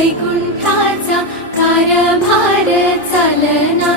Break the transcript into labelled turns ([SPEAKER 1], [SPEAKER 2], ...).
[SPEAKER 1] विना वैकुंठाचा कारभार चालना